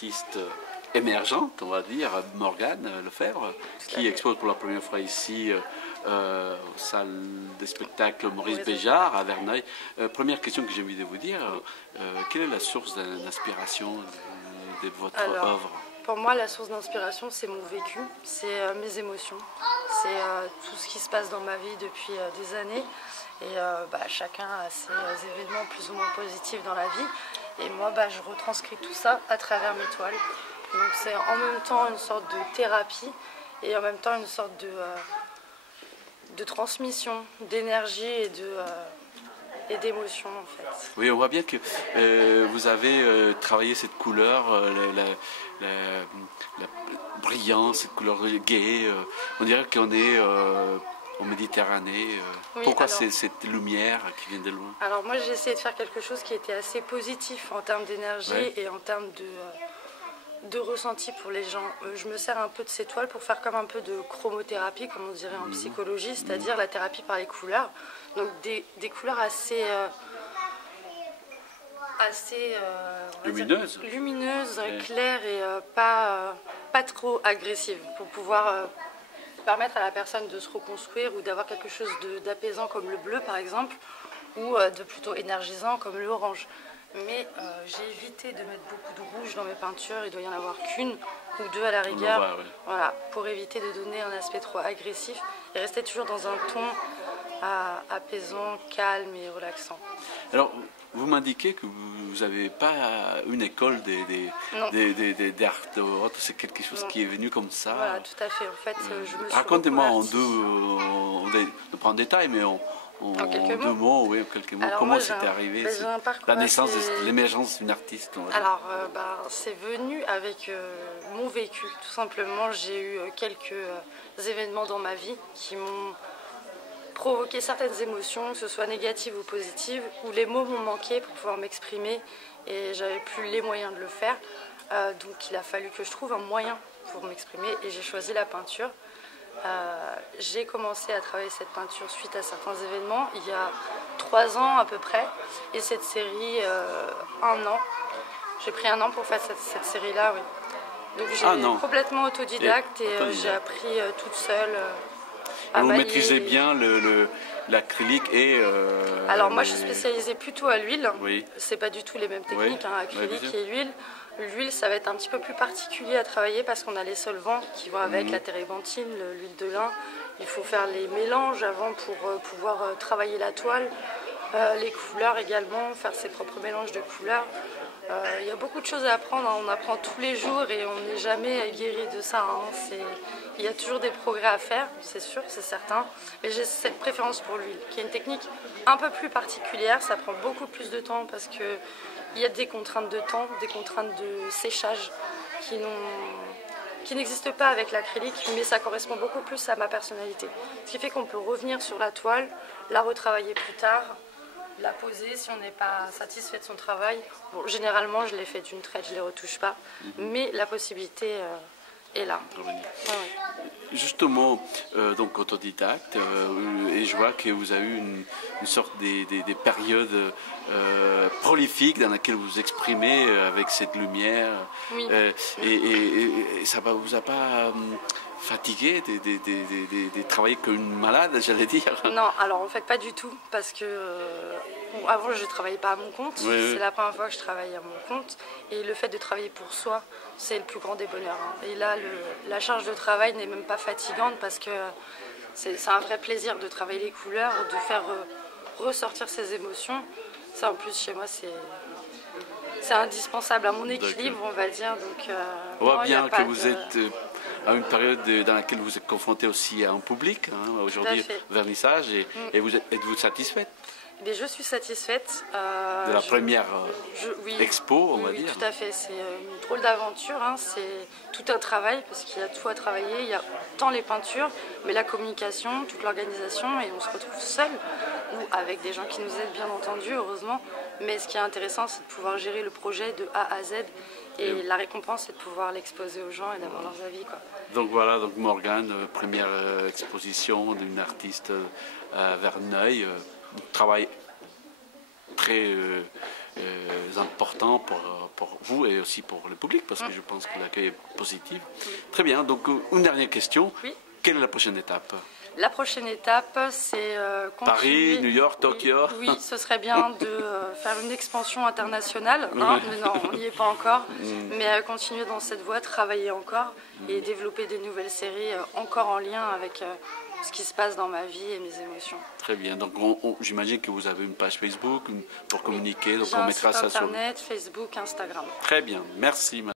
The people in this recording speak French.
artiste émergente, on va dire, Morgane Lefebvre, qui expose pour la première fois ici aux salles de spectacle Maurice Béjart à Verneuil. Première question que j'ai envie de vous dire, quelle est la source d'inspiration de votre œuvre? Pour moi, la source d'inspiration, c'est mon vécu, c'est mes émotions, c'est tout ce qui se passe dans ma vie depuis des années. Et chacun a ses événements plus ou moins positifs dans la vie. Et moi, je retranscris tout ça à travers mes toiles. Donc c'est en même temps une sorte de thérapie et en même temps une sorte de transmission d'énergie et d'émotion en fait. Oui, on voit bien que vous avez travaillé cette couleur, la brillance, cette couleur gaie. On dirait qu'on est en Méditerranée. Oui, pourquoi cette lumière qui vient de loin? Alors moi j'ai essayé de faire quelque chose qui était assez positif en termes d'énergie et en termes de ressenti pour les gens. Je me sers un peu de ces toiles pour faire comme un peu de chromothérapie, comme on dirait en psychologie, c'est-à-dire la thérapie par les couleurs. Donc des couleurs assez lumineuses, claires et pas trop agressives pour pouvoir permettre à la personne de se reconstruire ou d'avoir quelque chose d'apaisant comme le bleu par exemple ou de plutôt énergisant comme le orange. Mais j'ai évité de mettre beaucoup de rouge dans mes peintures, il doit y en avoir qu'une ou deux à la rigueur, voilà, pour éviter de donner un aspect trop agressif et rester toujours dans un ton apaisant, calme et relaxant. Alors, vous m'indiquez que vous n'avez pas une école d'art ou autre, c'est quelque chose qui est venu comme ça. Voilà, tout à fait. En fait, je me suis racontez-moi pas en détail, mais en quelques mots. Oui, en quelques mots. Alors comment c'était arrivé, la naissance, l'émergence d'une artiste? Alors, c'est venu avec mon vécu, tout simplement. J'ai eu quelques événements dans ma vie qui m'ont provoqué certaines émotions, que ce soit négatives ou positives, où les mots m'ont manqué pour pouvoir m'exprimer et j'avais plus les moyens de le faire. Donc il a fallu que je trouve un moyen pour m'exprimer et j'ai choisi la peinture. J'ai commencé à travailler cette peinture suite à certains événements il y a 3 ans à peu près et cette série 1 an. J'ai pris 1 an pour faire cette série-là, oui. Donc j'ai complètement autodidacte et j'ai appris toute seule. Vous maîtrisez bien l'acrylique et... Alors moi je suis spécialisée plutôt à l'huile. Oui. C'est pas du tout les mêmes techniques, acrylique et l'huile. L'huile ça va être un petit peu plus particulier à travailler parce qu'on a les solvants qui vont avec, la térébenthine, l'huile de lin. Il faut faire les mélanges avant pour pouvoir travailler la toile. Les couleurs également, faire ses propres mélanges de couleurs. Il y a beaucoup de choses à apprendre, on apprend tous les jours et on n'est jamais guéri de ça. Il y a toujours des progrès à faire, c'est sûr, c'est certain. Mais j'ai cette préférence pour l'huile, qui est une technique un peu plus particulière. Ça prend beaucoup plus de temps parce qu'il y a des contraintes de temps, des contraintes de séchage qui n'existent pas avec l'acrylique, mais ça correspond beaucoup plus à ma personnalité. Ce qui fait qu'on peut revenir sur la toile, la retravailler plus tard, la poser si on n'est pas satisfait de son travail. Bon, généralement, je les fais d'une traite, je ne les retouche pas, mais la possibilité est là. Justement, donc autodidacte, et je vois que vous avez eu une sorte des périodes prolifiques dans lesquelles vous vous exprimez avec cette lumière. Oui. Et ça ne vous a pas fatigué de travailler comme une malade, j'allais dire? Non, alors en fait pas du tout, parce que avant je ne travaillais pas à mon compte, c'est la première fois que je travaille à mon compte, et le fait de travailler pour soi, c'est le plus grand des bonheurs. Et là, la charge de travail n'est même pas fatigante, parce que c'est un vrai plaisir de travailler les couleurs, de faire ressortir ses émotions. Ça en plus chez moi c'est indispensable à mon équilibre, on va dire. Donc, on voit bien que vous êtes à une période dans laquelle vous êtes confronté aussi à un public, aujourd'hui vernissage, et êtes-vous satisfaite? Mais je suis satisfaite. De la première expo, on va dire. Tout à fait, c'est une drôle d'aventure, c'est tout un travail parce qu'il y a tout à travailler, il y a tant les peintures, mais la communication, toute l'organisation, et on se retrouve seul ou avec des gens qui nous aident bien entendu, heureusement. Mais ce qui est intéressant, c'est de pouvoir gérer le projet de A à Z. Et la récompense, c'est de pouvoir l'exposer aux gens et d'avoir leurs avis, quoi. Donc voilà, donc Morgane, première exposition d'une artiste à Verneuil, travail très important pour vous et aussi pour le public, parce que je pense que l'accueil est positif. Très bien, donc une dernière question. Oui. Quelle est la prochaine étape? La prochaine étape, c'est Paris, New York, Tokyo. Oui, ce serait bien de faire une expansion internationale. Mais non, on n'y est pas encore. Mais continuer dans cette voie, travailler encore et développer des nouvelles séries encore en lien avec ce qui se passe dans ma vie et mes émotions. Très bien. Donc, j'imagine que vous avez une page Facebook pour communiquer. Donc, on mettra ça sur Internet, Facebook, Instagram. Très bien. Merci.